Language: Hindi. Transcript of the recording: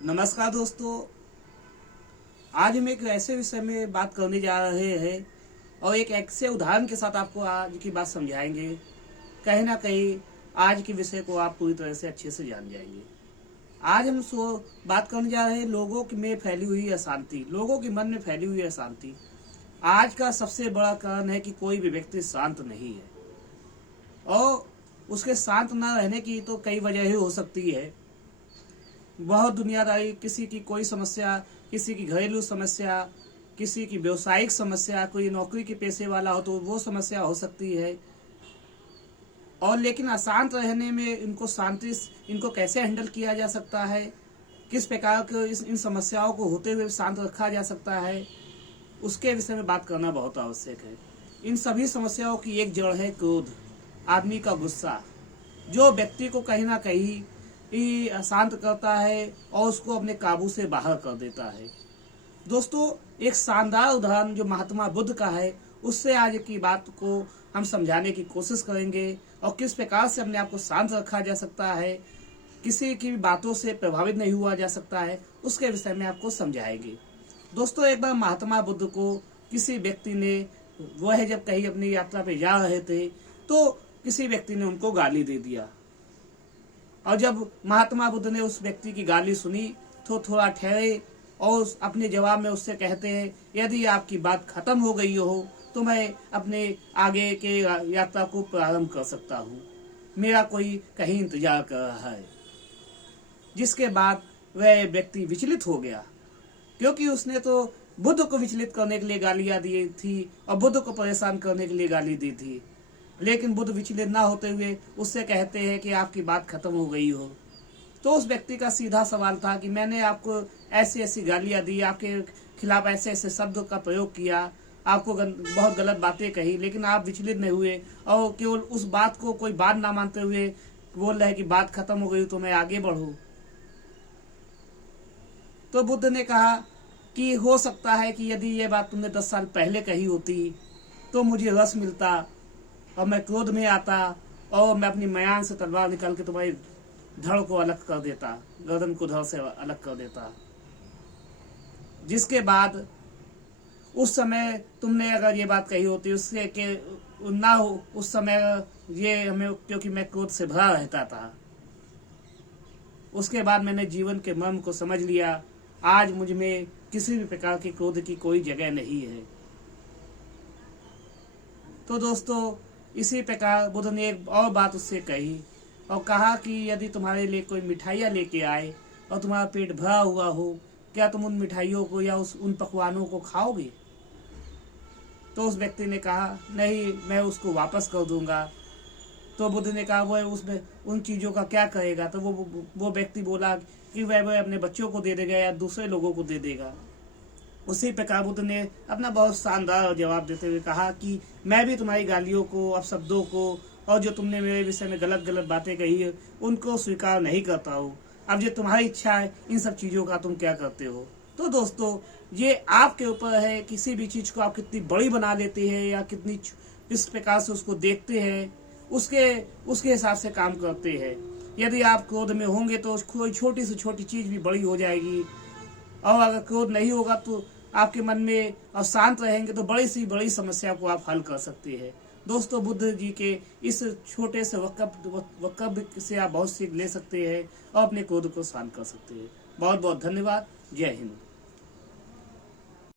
नमस्कार दोस्तों। आज हम एक ऐसे विषय में बात करने जा रहे हैं और एक ऐसे उदाहरण के साथ आपको आज की बात समझाएंगे। कहीं ना कहीं आज के विषय को आप पूरी तरह से अच्छे से जान जाएंगे। आज हम बात करने जा रहे हैं लोगों में फैली हुई अशांति, लोगों के मन में फैली हुई अशांति। आज का सबसे बड़ा कारण है कि कोई भी व्यक्ति शांत नहीं है, और उसके शांत न रहने की तो कई वजह हो सकती है। बहुत दुनियादारी, किसी की कोई समस्या, किसी की घरेलू समस्या, किसी की व्यवसायिक समस्या, कोई नौकरी के पेशे वाला हो तो वो समस्या हो सकती है। और लेकिन अशांत रहने में इनको कैसे हैंडल किया जा सकता है, किस प्रकार के इन समस्याओं को होते हुए शांत रखा जा सकता है, उसके विषय में बात करना बहुत आवश्यक है। इन सभी समस्याओं की एक जड़ है क्रोध, आदमी का गुस्सा, जो व्यक्ति को कहीं ना कहीं शांत करता है और उसको अपने काबू से बाहर कर देता है। दोस्तों, एक शानदार उदाहरण जो महात्मा बुद्ध का है, उससे आज की बात को हम समझाने की कोशिश करेंगे और किस प्रकार से अपने आप को शांत रखा जा सकता है, किसी की बातों से प्रभावित नहीं हुआ जा सकता है, उसके विषय में आपको समझाएंगे। दोस्तों, एक बार महात्मा बुद्ध को किसी व्यक्ति ने, वह जब कहीं अपनी यात्रा पे जा रहे थे तो किसी व्यक्ति ने उनको गाली दे दिया। और जब महात्मा बुद्ध ने उस व्यक्ति की गाली सुनी तो थोड़ा ठहरे और अपने जवाब में उससे कहते हैं, यदि आपकी बात खत्म हो गई हो तो मैं अपने आगे के यात्रा को प्रारंभ कर सकता हूँ, मेरा कोई कहीं इंतजार कर रहा है। जिसके बाद वह व्यक्ति विचलित हो गया, क्योंकि उसने तो बुद्ध को विचलित करने के लिए गालियां दी थी और बुद्ध को परेशान करने के लिए गाली दी थी। लेकिन बुद्ध विचलित ना होते हुए उससे कहते हैं कि आपकी बात खत्म हो गई हो। तो उस व्यक्ति का सीधा सवाल था कि मैंने आपको ऐसी ऐसी गालियां दी, आपके खिलाफ ऐसे ऐसे शब्द का प्रयोग किया, आपको बहुत गलत बातें कही, लेकिन आप विचलित नहीं हुए और केवल उस बात को कोई बात ना मानते हुए बोल रहे कि बात खत्म हो गई तो मैं आगे बढ़ूं। तो बुद्ध ने कहा कि हो सकता है कि यदि ये बात तुमने 10 साल पहले कही होती तो मुझे रस मिलता और मैं क्रोध में आता और मैं अपनी मयान से तलवार निकाल के तुम्हारी धड़ को अलग कर देता, गर्दन को धड़ से अलग कर देता। जिसके बाद उस समय तुमने अगर ये बात कही होती उससे के ना हो, उस समय ये हमें, क्योंकि मैं क्रोध से भरा रहता था। उसके बाद मैंने जीवन के मर्म को समझ लिया। आज मुझ में किसी भी प्रकार के क्रोध की कोई जगह नहीं है। तो दोस्तों, इसी प्रकार बुद्ध ने एक और बात उससे कही और कहा कि यदि तुम्हारे लिए कोई मिठाइयाँ लेके आए और तुम्हारा पेट भरा हुआ हो, क्या तुम उन मिठाइयों को या उन पकवानों को खाओगे? तो उस व्यक्ति ने कहा, नहीं, मैं उसको वापस कर दूंगा। तो बुद्ध ने कहा, वह उसमें उन चीज़ों का क्या करेगा? तो वो व्यक्ति बोला कि वह अपने बच्चों को दे देगा या दूसरे लोगों को दे देगा। उसी प्रकार बुद्ध ने अपना बहुत शानदार जवाब देते हुए कहा कि मैं भी तुम्हारी गालियों को, अपशब्दों को और जो तुमने मेरे विषय में गलत गलत बातें कही है उनको स्वीकार नहीं करता हूँ। अब जो तुम्हारी इच्छा है, इन सब चीज़ों का तुम क्या करते हो? तो दोस्तों, ये आपके ऊपर है, किसी भी चीज़ को आप कितनी बड़ी बना लेते हैं या कितनी इस प्रकार से उसको देखते हैं, उसके हिसाब से काम करते हैं। यदि आप क्रोध में होंगे तो कोई छोटी से छोटी चीज़ भी बड़ी हो जाएगी, और अगर क्रोध नहीं होगा तो आपके मन में, और शांत रहेंगे तो बड़ी सी बड़ी समस्या को आप हल कर सकते हैं। दोस्तों, बुद्ध जी के इस छोटे से वक्तव्य से आप बहुत सीख ले सकते हैं और अपने क्रोध को शांत कर सकते हैं। बहुत बहुत धन्यवाद। जय हिंद।